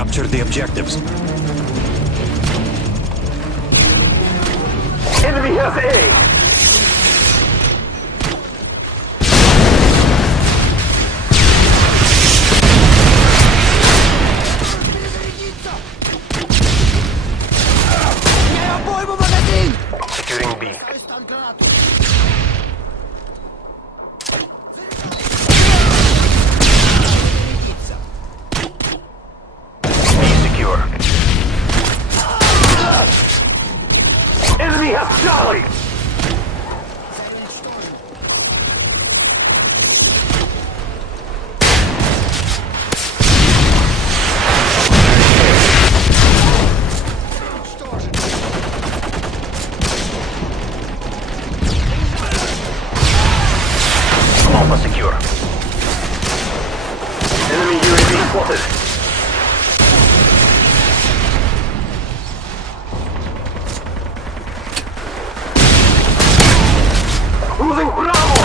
Capture the objectives. Enemy has A! Securing B. B secure. Enemy has Charlie! Alpha secure. Enemy UAV spotted. Losing Bravo!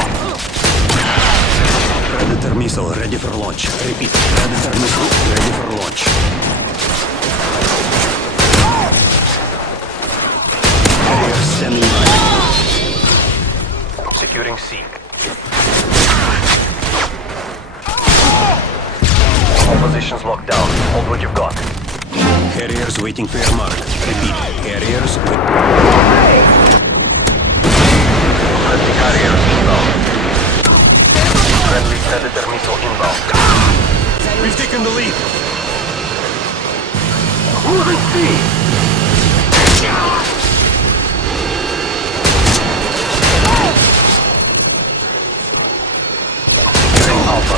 Predator missile ready for launch. Repeat, Predator missile ready for launch. Carrier standing by. Securing C. All positions locked down. Hold what you've got. Carriers waiting for your mark. Repeat, carriers waiting. Friendly carriers inbound. Friendly Predator missile inbound. We've taken the lead. Losing C! Securing Alpha.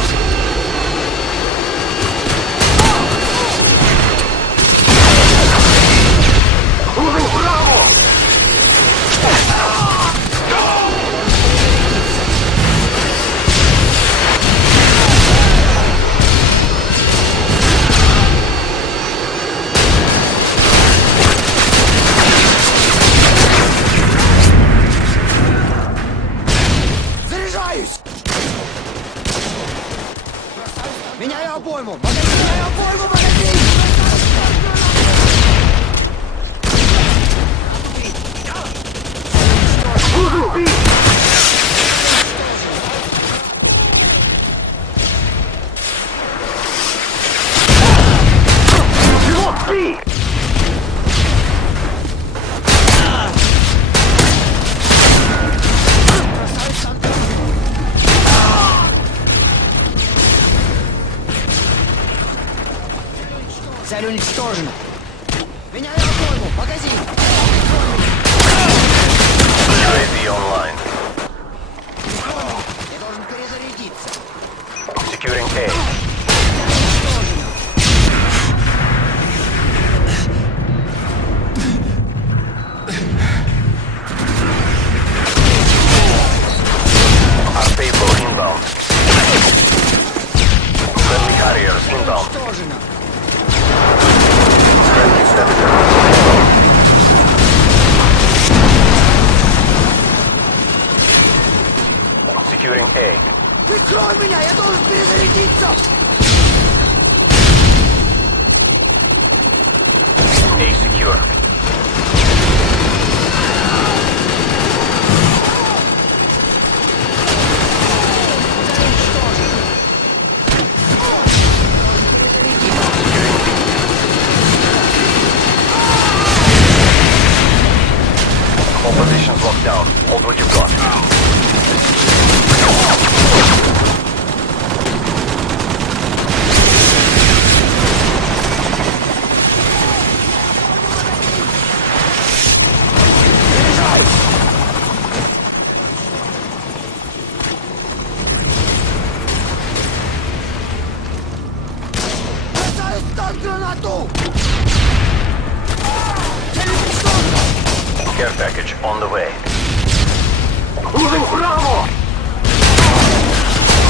Losing Bravo! Заряжаюсь! Меняю обойму! Меняю обойму, магазин! Losing B! You lost B! Цель уничтожена! Меняю обойму! Магазин! UAV online. Я должен перезарядиться! Securing A. Aico inbound. Friendly carriers inbound. Уничтожена! Friendly Predator inbound. Securing A. Прикрой меня! Я должен перезарядиться! A secure. All positions locked down. Hold what you've got. Бросаю стан-гранату! Цель уничтожена! Care package on the way. Losing Bravo!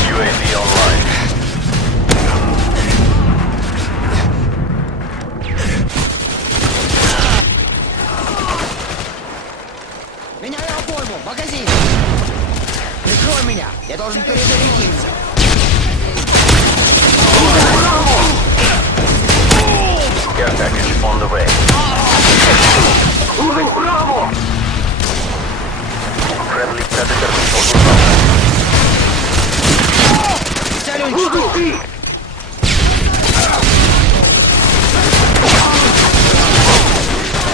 UAV online. Меняю обойму! Магазин! Прикрой меня! Я должен перезарядиться! Losing Bravo! Moving Bravo! Friendly Predator missile inbound. Цель уничтожена.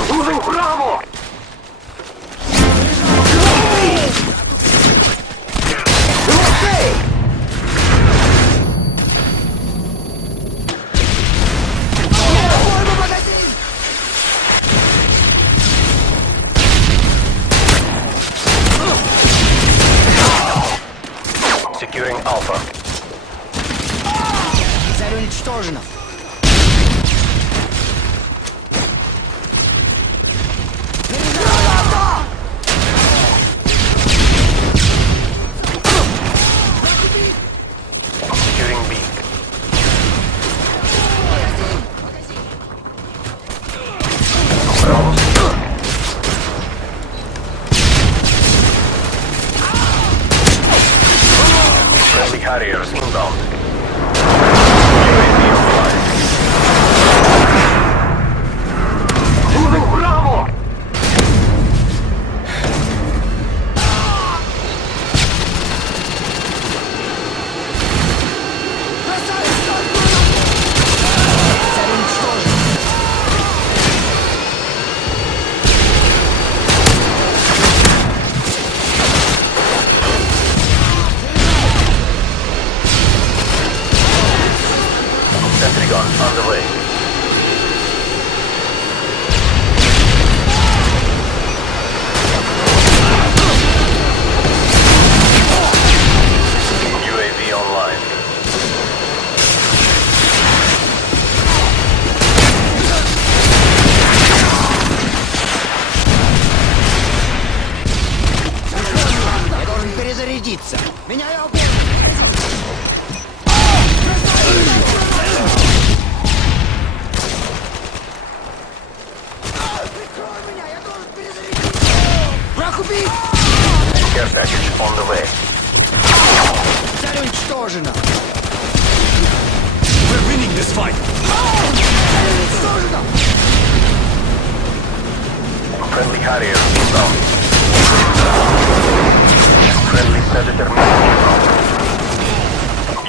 Moving Bravo! Обойму магазин! Securing Alpha. Цель уничтожена. Securing B. Bravo secure. Friendly Harriers inbound. UAV online. Moving Bravo! Цель уничтожена. Sentry gun on the way. UAV online. Я должен перезарядиться. Меняю огонь. Прикрой меня, я должен перезарядиться. Враг убит! Care package on the way. Цель уничтожена. We're winning this fight! Цель уничтожена. Friendly Harrier inbound. Friendly Predator missile inbound.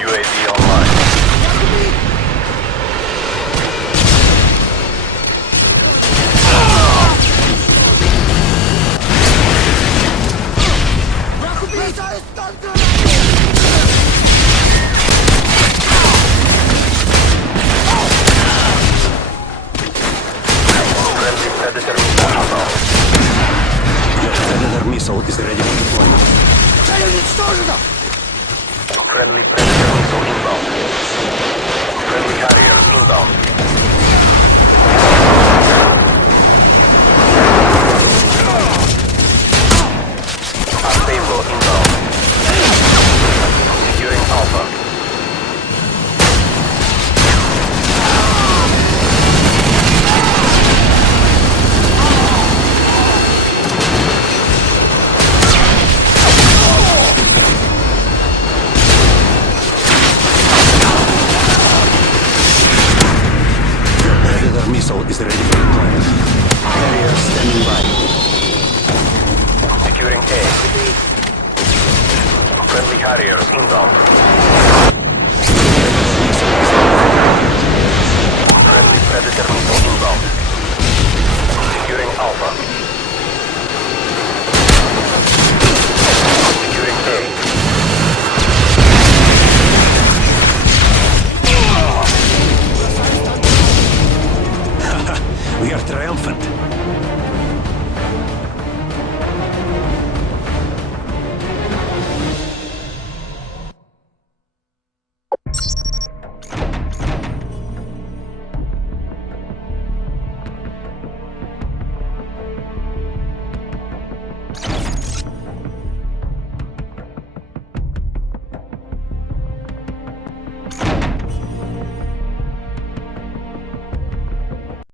UAV online. Враг убит! Враг убит! Бросаю стан гранаты! Friendly Predator missile inbound. Predator missile is ready for deployment. Цель уничтожена! Friendly Predator missile inbound. Friendly Harriers inbound. Aico inbound. Securing Alpha. Predator missile is ready for